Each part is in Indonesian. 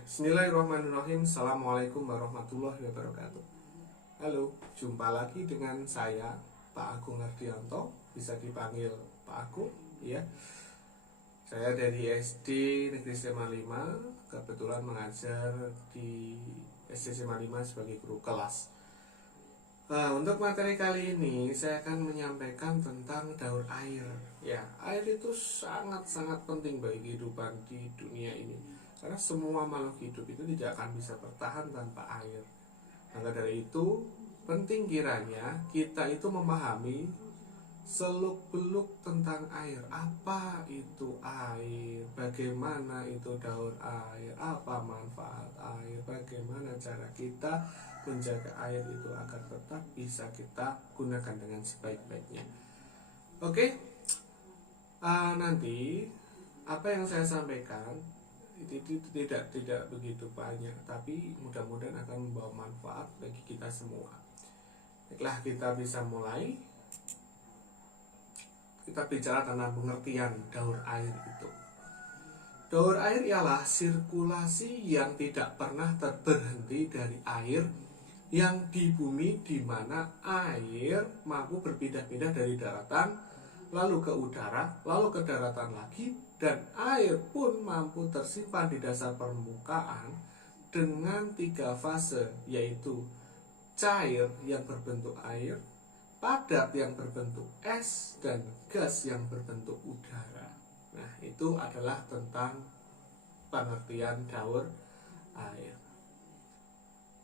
Bismillahirrahmanirrahim. Assalamualaikum warahmatullahi wabarakatuh. Halo, jumpa lagi dengan saya, Pak Agung Ardianto, bisa dipanggil Pak Agung, ya. Saya dari SD Negeri SMA 5, kebetulan mengajar di SD SMA 5 sebagai guru kelas. Nah, untuk materi kali ini saya akan menyampaikan tentang daur air. Ya, air itu sangat-sangat penting bagi kehidupan di dunia ini. Karena semua makhluk hidup itu tidak akan bisa bertahan tanpa air. Maka dari itu, penting kiranya kita itu memahami seluk-beluk tentang air. Apa itu air? Bagaimana itu daur air? Apa manfaat air? Bagaimana cara kita menjaga air itu agar tetap bisa kita gunakan dengan sebaik-baiknya. Oke, nanti apa yang saya sampaikan itu tidak begitu banyak, tapi mudah-mudahan akan membawa manfaat bagi kita semua. Baiklah, kita bisa mulai. Kita bicara tentang pengertian daur air itu. Daur air ialah sirkulasi yang tidak pernah berhenti dari air yang di bumi, di mana air mampu berpindah-pindah dari daratan lalu ke udara, lalu ke daratan lagi, dan air pun mampu tersimpan di dasar permukaan dengan 3 fase, yaitu cair yang berbentuk air, padat yang berbentuk es, dan gas yang berbentuk udara. Nah, itu adalah tentang pengertian daur air.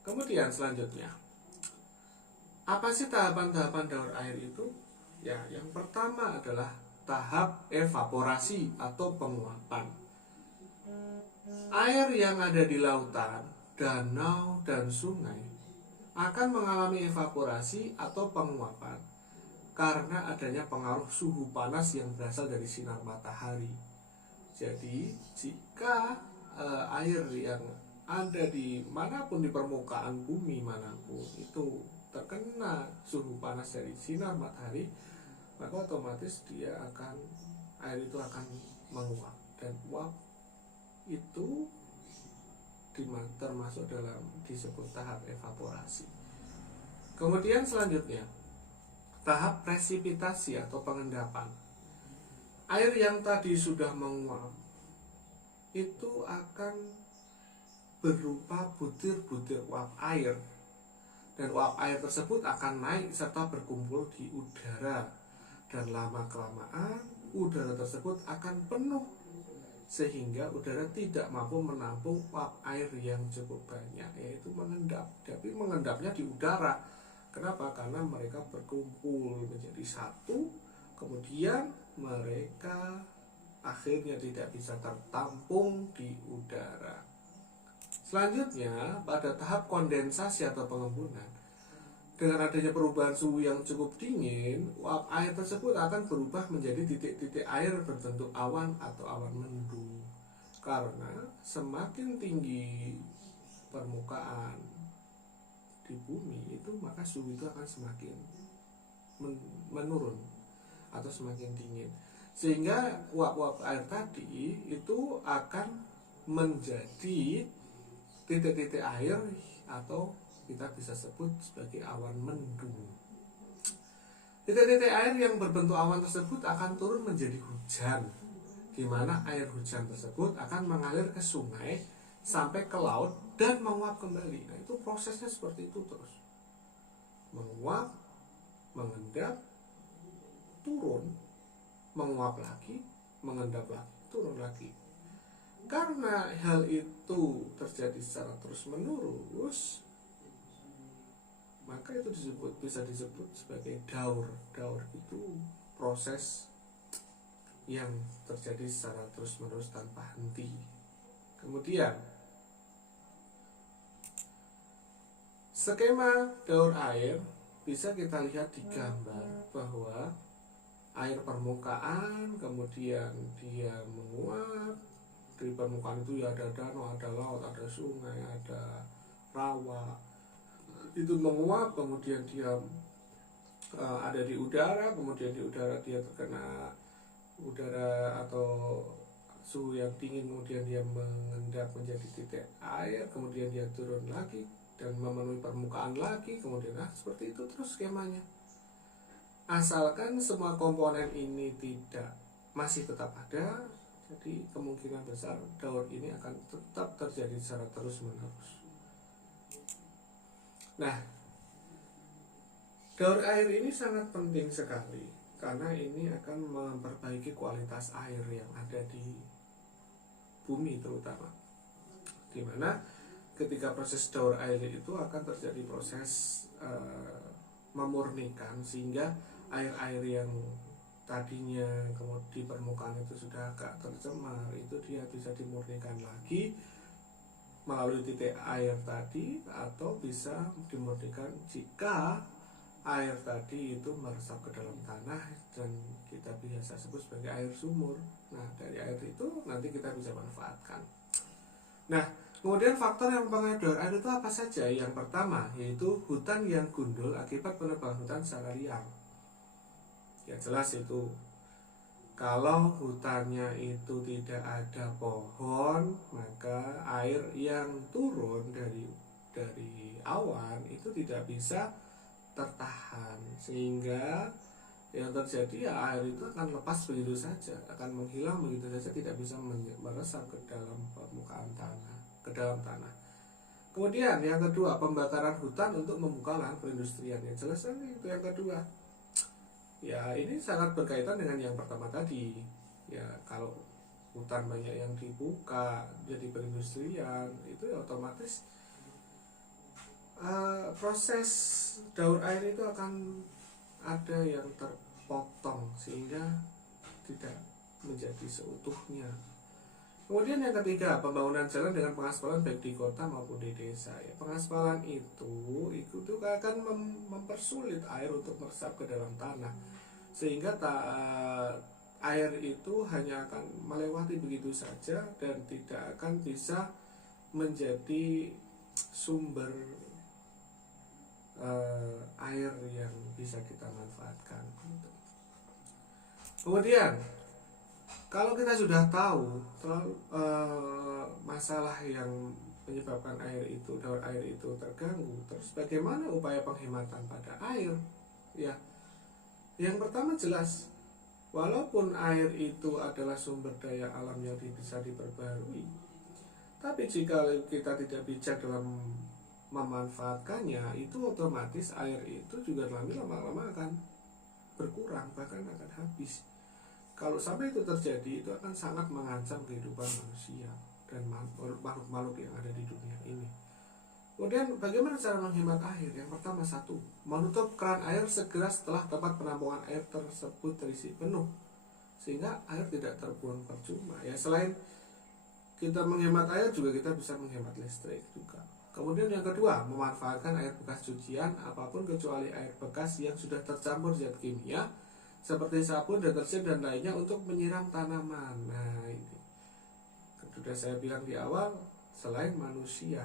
Kemudian selanjutnya, apa sih tahapan-tahapan daur air itu? Ya, yang pertama adalah tahap evaporasi atau penguapan. Air yang ada di lautan, danau, dan sungai akan mengalami evaporasi atau penguapan karena adanya pengaruh suhu panas yang berasal dari sinar matahari. Jadi, jika air yang ada di manapun di permukaan bumi manapun itu terkena suhu panas dari sinar matahari, maka otomatis air itu akan menguap, dan uap itu termasuk dalam disebut tahap evaporasi. Kemudian selanjutnya tahap presipitasi atau pengendapan. Air yang tadi sudah menguap itu akan berupa butir-butir uap air, dan uap air tersebut akan naik serta berkumpul di udara, dan lama-kelamaan udara tersebut akan penuh sehingga udara tidak mampu menampung uap air yang cukup banyak, yaitu mengendap. Tapi mengendapnya di udara. Kenapa? Karena mereka berkumpul menjadi satu, kemudian mereka akhirnya tidak bisa tertampung di udara. Selanjutnya, pada tahap kondensasi atau pengembunan, dengan adanya perubahan suhu yang cukup dingin, uap air tersebut akan berubah menjadi titik-titik air berbentuk awan atau awan mendung. Karena semakin tinggi permukaan di bumi itu, maka suhu itu akan semakin menurun atau semakin dingin, sehingga uap-uap air tadi itu akan menjadi titik-titik air atau kita bisa sebut sebagai awan mendung. Titik-titik air yang berbentuk awan tersebut akan turun menjadi hujan, di mana air hujan tersebut akan mengalir ke sungai sampai ke laut dan menguap kembali. Nah, itu prosesnya seperti itu terus. Menguap, mengendap, turun, menguap lagi, mengendap lagi, turun lagi. Karena hal itu terjadi secara terus-menerus, maka itu bisa disebut sebagai daur. Daur itu proses yang terjadi secara terus-menerus tanpa henti. Kemudian, skema daur air bisa kita lihat di gambar bahwa air permukaan, kemudian dia menguap. Di permukaan itu ya ada danau, ada laut, ada sungai, ada rawa. Itu menguap, kemudian dia ada di udara, kemudian di udara dia terkena udara atau suhu yang dingin, kemudian dia mengendap menjadi titik air, kemudian dia turun lagi dan memenuhi permukaan lagi, kemudian seperti itu terus skemanya. Asalkan semua komponen ini masih tetap ada, jadi kemungkinan besar daur ini akan tetap terjadi secara terus menerus. Nah, daur air ini sangat penting sekali karena ini akan memperbaiki kualitas air yang ada di bumi terutama, dimana ketika proses daur air itu akan terjadi proses memurnikan, sehingga air-air yang tadinya kemudian di permukaan itu sudah agak tercemar, itu dia bisa dimurnikan lagi melalui titik air tadi, atau bisa dimurnikan jika air tadi itu meresap ke dalam tanah dan kita biasa sebut sebagai air sumur. Nah, dari air itu nanti kita bisa manfaatkan. Nah, kemudian faktor yang mempengaruhi daur air itu apa saja? Yang pertama yaitu hutan yang gundul akibat penebangan hutan secara liar. Ya jelas itu, kalau hutannya itu tidak ada pohon, maka air yang turun dari awan itu tidak bisa tertahan, sehingga yang terjadi ya air itu akan lepas begitu saja, akan menghilang begitu saja, tidak bisa meresap ke dalam permukaan tanah, ke dalam tanah. Kemudian yang kedua, pembakaran hutan untuk membuka lahan perindustrian. Ya jelas itu yang kedua. Ya ini sangat berkaitan dengan yang pertama tadi. Ya kalau hutan banyak yang dibuka jadi perindustrian, itu ya otomatis proses daur air itu akan ada yang terpotong sehingga tidak menjadi seutuhnya. Kemudian yang ketiga, pembangunan jalan dengan pengaspalan baik di kota maupun di desa. Ya, pengaspalan itu akan mempersulit air untuk meresap ke dalam tanah, sehingga air itu hanya akan melewati begitu saja dan tidak akan bisa menjadi sumber air yang bisa kita manfaatkan. Kemudian kalau kita sudah tahu masalah yang menyebabkan daur air itu terganggu, terus bagaimana upaya penghematan pada air? Ya, yang pertama jelas, walaupun air itu adalah sumber daya alam yang bisa diperbarui, tapi jika kita tidak bijak dalam memanfaatkannya, itu otomatis air itu juga lama-lama akan berkurang, bahkan akan habis. Kalau sampai itu terjadi, itu akan sangat mengancam kehidupan manusia dan makhluk-makhluk yang ada di dunia ini. Kemudian bagaimana cara menghemat air? Yang pertama, satu, menutup keran air segera setelah tempat penampungan air tersebut terisi penuh, sehingga air tidak terbuang percuma. Ya, selain kita menghemat air, juga kita bisa menghemat listrik juga. Kemudian yang kedua, memanfaatkan air bekas cucian apapun kecuali air bekas yang sudah tercampur zat kimia seperti sabun, deterjen dan lainnya untuk menyiram tanaman. Nah, ini sudah saya bilang di awal, selain manusia,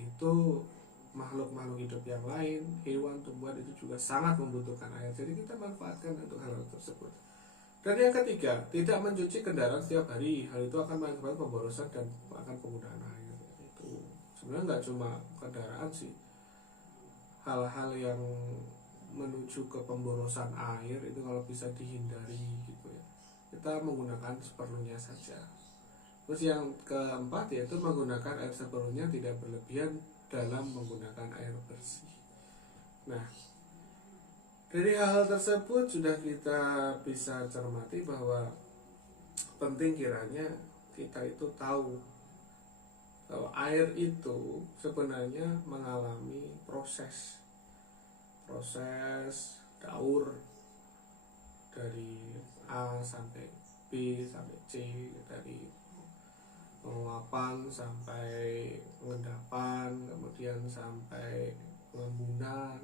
itu makhluk-makhluk hidup yang lain, hewan, tumbuhan itu juga sangat membutuhkan air. Jadi kita manfaatkan untuk hal tersebut. Dan yang ketiga, tidak mencuci kendaraan setiap hari. Hal itu akan mengakibatkan pemborosan dan akan penggunaan air. Itu sebenarnya nggak cuma kendaraan sih, hal-hal yang menuju ke pemborosan air itu kalau bisa dihindari gitu ya, kita menggunakan seperlunya saja. Terus yang keempat yaitu menggunakan air seperlunya, tidak berlebihan dalam menggunakan air bersih. Nah, dari hal tersebut sudah kita bisa cermati bahwa penting kiranya kita itu tahu bahwa air itu sebenarnya mengalami proses daur dari A sampai B sampai C, dari penguapan sampai pengendapan, kemudian sampai pengembunan.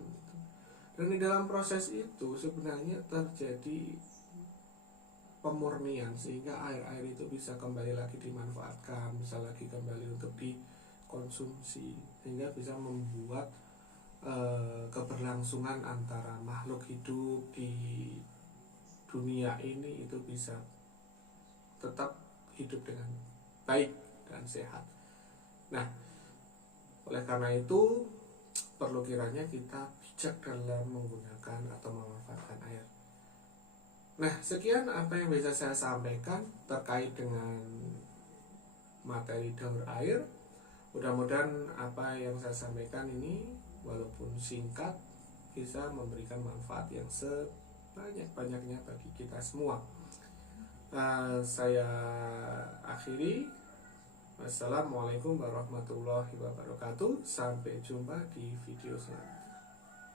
Dan di dalam proses itu sebenarnya terjadi pemurnian, sehingga air-air itu bisa kembali lagi dimanfaatkan, bisa lagi kembali untuk dikonsumsi, sehingga bisa membuat keberlangsungan antara makhluk hidup di dunia ini itu bisa tetap hidup dengan baik dan sehat. Nah, oleh karena itu perlu kiranya kita bijak dalam menggunakan atau memanfaatkan air. Nah, sekian apa yang bisa saya sampaikan terkait dengan materi daur air. Mudah-mudahan apa yang saya sampaikan ini walaupun singkat bisa memberikan manfaat yang sebanyak-banyaknya bagi kita semua. Saya akhiri. Wassalamualaikum warahmatullahi wabarakatuh. Sampai jumpa di video selanjutnya.